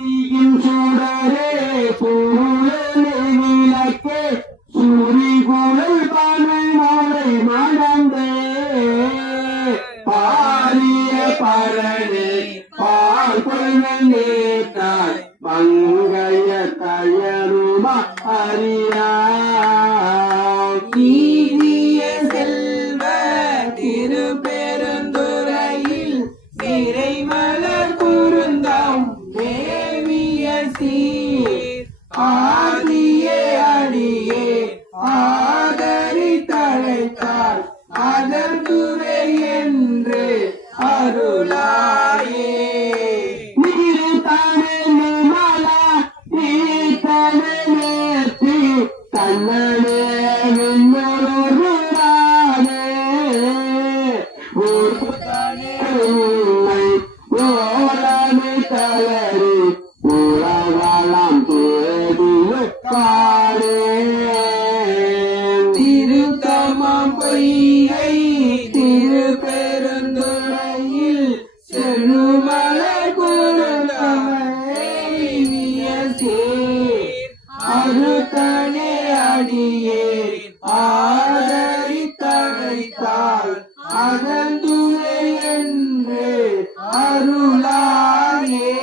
சுடரே சூழலே விளக்கே சூரி குழல் பானை மோளை மணந்தே பாரிய பரணே பால் கொள்வனேத்தாய் மங்கைய தயருமா அறியா நீதிய செல்வ திருப்பெருந்துறையில் நிறைமலர் குருந்தம் தேவிய சீர் ஆதியே அடியே ஆதரி தழைத்தால் அதற்குரை என்று அருளாயே நீர்த்தானே நிமலா நீத்தனே நேர்த்தி தன்னனே விண்ணொருளானே ஊர்த்தானே உன்னை ஓலமே தளரி உலகலாம் தேடிய காடே திருத்தமம் பொய்யை திருப்பெருந்துறையில் செழுமலர் குருந்தமேவிய சீர் அருத்தனே அடியே ஆதரி தழைத்தால் அதந்துரை என்று அருளாயே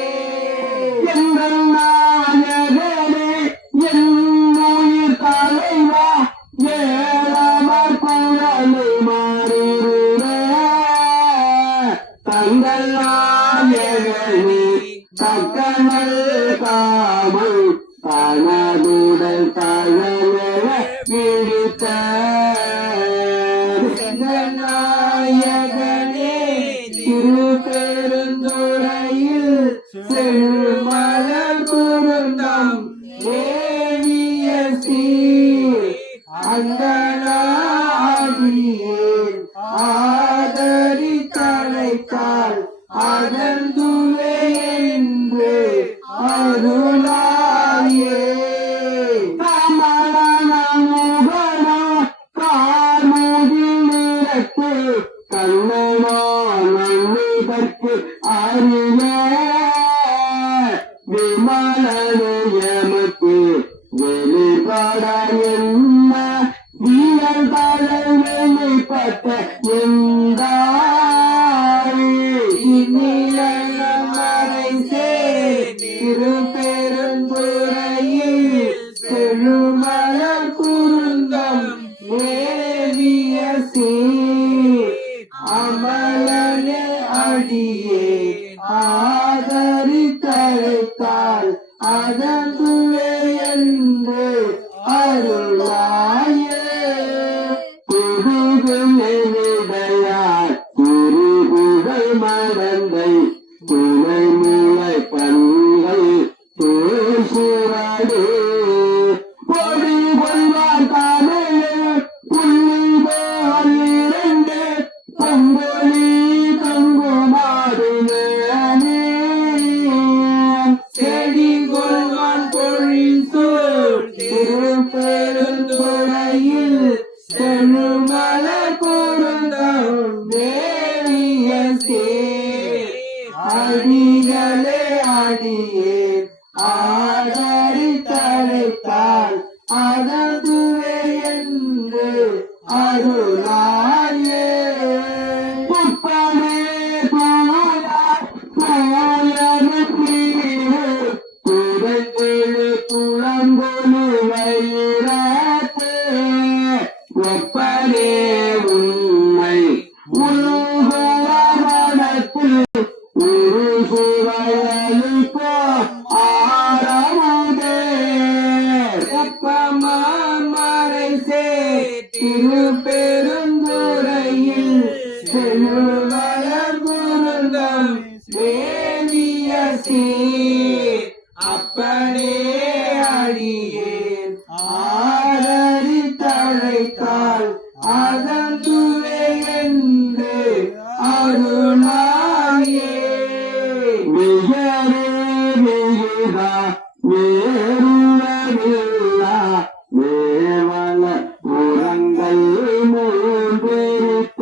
எங்கள் நாயகனே என் உயிர் தலைவா ஏழாமற் குழலை மாறுகிறே தங்கள் நாயகனே தக்கங்கள் காமல் தனதுடல் தழல விழித்த நாயகனே திருப்பெருந்துறையில் செழுமலர் குருந்தம் தேவிய சீர் அங்கனாடியேன் ஆதரி தழைத்தால் அதந்துவே என்று அருளாயே கமலமுகனோ கார்முகில் நிறத்து கண்ணனோ நன்னிதற்கு அறிய விமலனுயமக்கு வெளிப்பட என்ன வீரல் தலை வெளிப்பட்ட எந்தாரி மறை திருப்பெருந்துறையில் செழுமலர் குருந்தம் தேவிய சீர் அமலனே அடியே ஆதரி தழைத்தால் அதந்துவே என்று அருளாயே புதுகுமையார் குருகுகள் மடந்தை துணை மூளை பண்கள் தூசுரடு பொடி கொள்வார் தமிழில் புள்ளி போல் இரண்டு பொங்கொலி தங்குமாறுமே செடி கொள்வான் பொழில் சூழ் திருப்பெருந்துறையில் செழுமலர் குருந்தம் தேவிய சீர் அடிகளே அடியே ஆதரி தழைத்தால் அததுவே என்று அருளாயே புப்பனே தூயார் தூயனுக்கீரு துறைத்தெழு குளம்பொலு வயிறத்து ஒப்பனே உண்மை உள்குவரத்தில் ஒரு சுவையளிக்கோ ஆரமுதே மறை திருப்பெருந்துறையில் செழுமலர் குருந்தம் தேவிய சீர் அப்பனே அடியேன் ஆதரி தழைத்தால் அதந்துவே என்று அருளாயே மிகரே மிகுதா வேறுவரில்லா மேவல உரங்கள் மூன்றிருத்த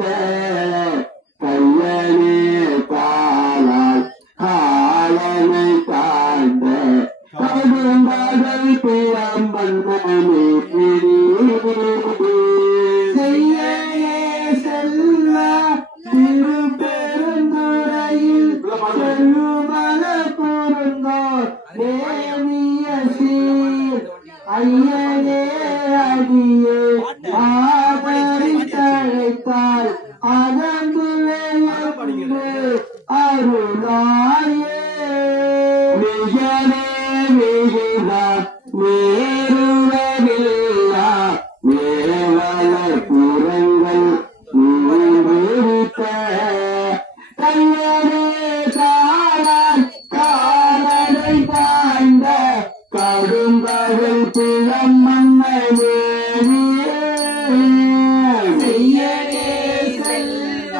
கையனே பாலால் காலனை தாழ்ந்த கடுங்கடல் பிழம்பண்ணனே செய்யனே செல்வ திருப்பெருந்துறையில் செல்லுமல கூர்ந்தோர் தேவிய சீர் ஐயனே அடியே ஆதரித்தழைத்தால் அதங்குவே அருளாயே மிகனே மிகுதா வேறுவதில்லா வேவலர் புறங்கள் மூன்றிருக்க கையரே காணான் காணலை தாழ்ந்த கடும்பகல் பிழம்மண்ணே செய்யனே செல்வ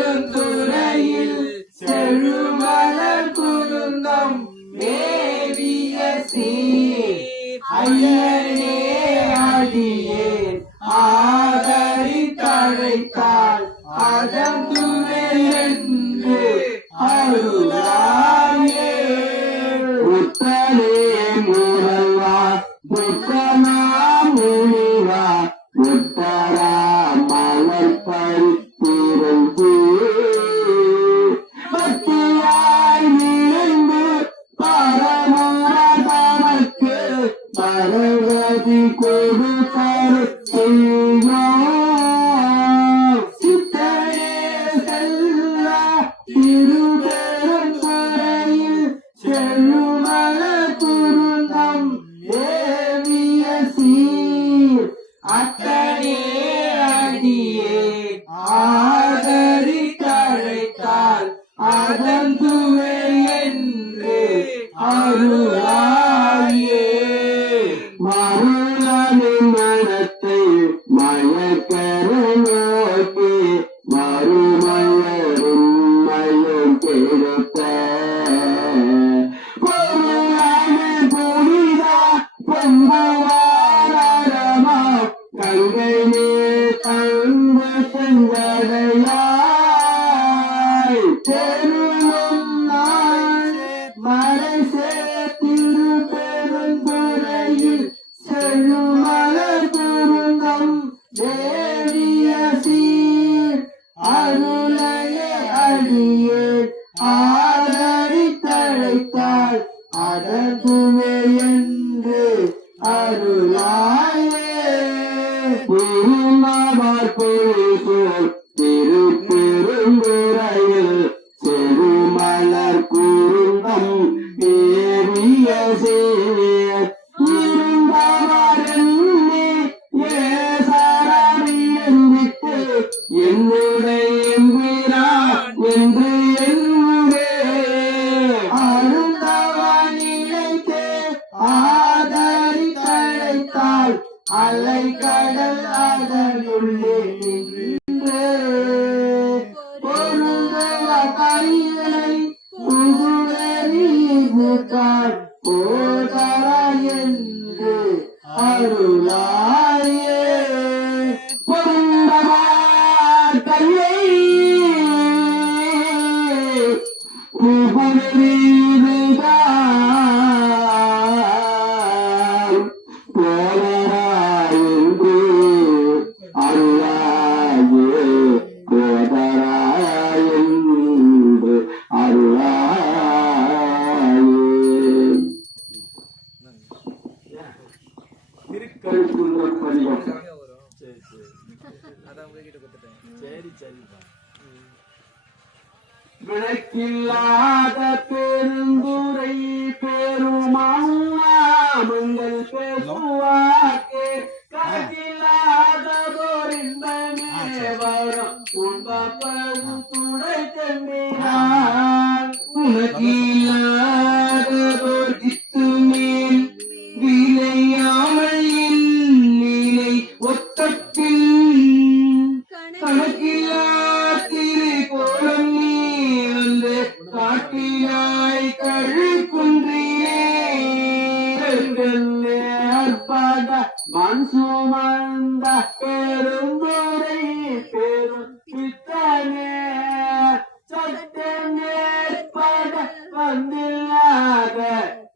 திருப்பெருந்துறையில் செழுமலர் குருந்தம் மேவிய சீர் ஐயனே அடியே ஆதரித்தழைத்தால் அதந்துவே என்று அருளாயே உத்தரே முரல்வா புத்தனா முனிவா உத்தரா மலர்பரி திருந்து பக்தியாய் நின்று பரமுற தமக்கு பரவதி கொடுத்தரு செய்யோம் சித்தனே செல்வ திருப்பெருந்துறையில் செழுமல குருந்தம் தேவிய சீர் அத்தனே அடியே ஆதரித்தழைத்தால் அதந்துவே என்று அருளாயே மருளனின் மனத்தை மயக்கர நோக்கி மறுமலரும் மயம் கெடுத்த பொருளான புனிதா பொங்குவாரமா கங்கை நீர் தங்கு செங்கடையாய் தெருளும் நாள் மறைசே திருப்பெருந்துறையில் செழுமலர் குருந்தம் தேவிய சீர் அருளையே அடியே ஆதரித்தழைத்தால் அததுவே என்று அருளாயே திருநாவார் பேசோர் திருப்பெருந்துறையில் செருமலர் குருந்தம் தேவிய சேர் இருந்தவரென்னே ஏசரவிட்டு என்னுடைய எம்பிரான் என்று என்னுடைய அருந்தவனிலைத்தே ஆதரித்தழைத்தால் அலை கடல் அதனுள்ளே நின்று பொருந்தவ கையிலை புகுதறிந்தால் போதரா என்று அருளாயே பொருந்தவார் கையை புகுதறிதுதான் போதராயென்று அருளாயே போதராயென்று அருளாயே திருக்கழுக்குன்றம் பதிகம் விளக்கில்லாத பெருந்துரை பெருமாமங்கள் பேசுவாக்கே கணக்கில்லாததோர் இன்பமே வரும் உண்பப்படும் துணை தந்தேன் உனக்கில்லாததோர் கித்து மேல் விளையாமல் நிலை ஒத்தப்பில் கணக்கிலா திருக்கோளம் நீ வந்து காட்டினாய் கழுக்குன்றியே அற்பட மண் சுமந்த பெருந்துரை பெரும் பித்தனே சட்ட நேற்பட வந்தில்லாத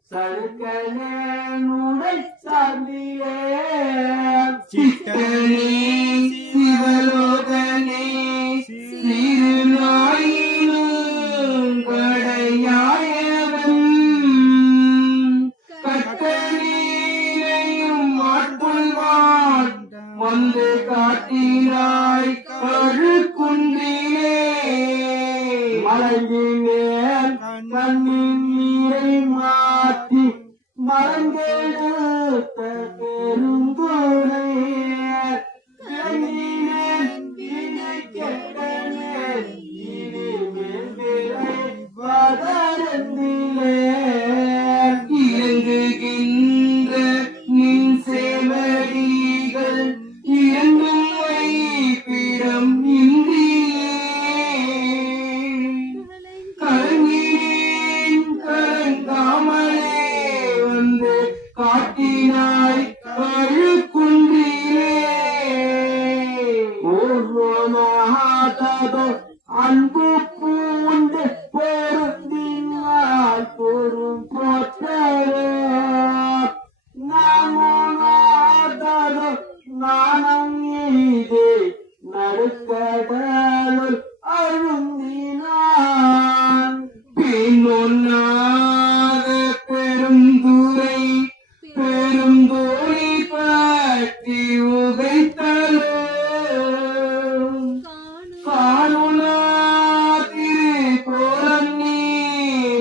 சருக்கனே நுடை சார்ந்திலே சித்தனே சிவலோகனே திருநாயினும் கடையாயவன் கட்டணீரையும் ஆட்கொள்வான் வந்து காட்டினாய் கழுக்குன்றிலே மலங்கினேன் கண்ணின் நீரை மாற்றி மலங்கெடுத்த பெருந்தோரை கண்ணினேன் இணை கெட்டனேன் இனிமேல் விரை வதரந்திலே இறங்குகின்ற நின் சேவடிகள் இரண்டும் வைப்பிடம் இந்தியே கலங்கினேன் கலங்காமலே வந்து காட்டினாய் கழுக்குன்றிலே ஓர்வமாகாததோ அன்பு பூண்டு பொருந்தினால் பொறும் போற்றரோ நாமோ நாணம் எய்தே நடுக்கடலுள் அழுந்தினான் பின்னொன்னாத பெருந்துரை பெருந்தோழி பற்றி உதைத்தலோ காணுனா திருக்கோலம் நீ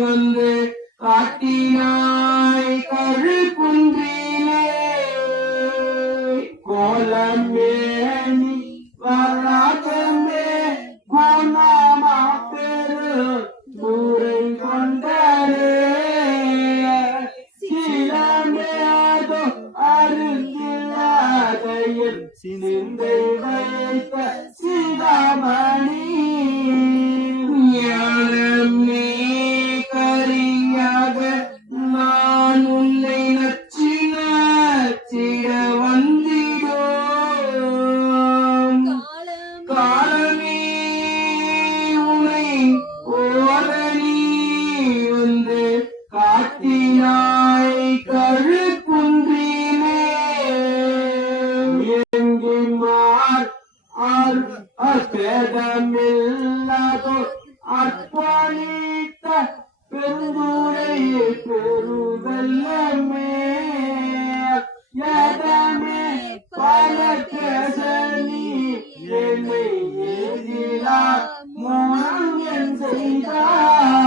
வந்து காட்டினாய் கழுக்குன்றிலே கோலமே நீ வராகமே குணமா பெரு முறை கொண்டரே சிலமேதோ அருகிலாதையில் சிந்தை வைத்த சிதாமணி ஞானம் நீ கரியாக நான் உன்னை நச்சிட வந்திடோம் காலமே உனை ஓரணி வந்து காட்டினாய் கழுக்குன்றிலே எங்கிமார் அற்பேதமில்லாதோ அர்ப்பணித்த பெருந்துரை பெருவல்ல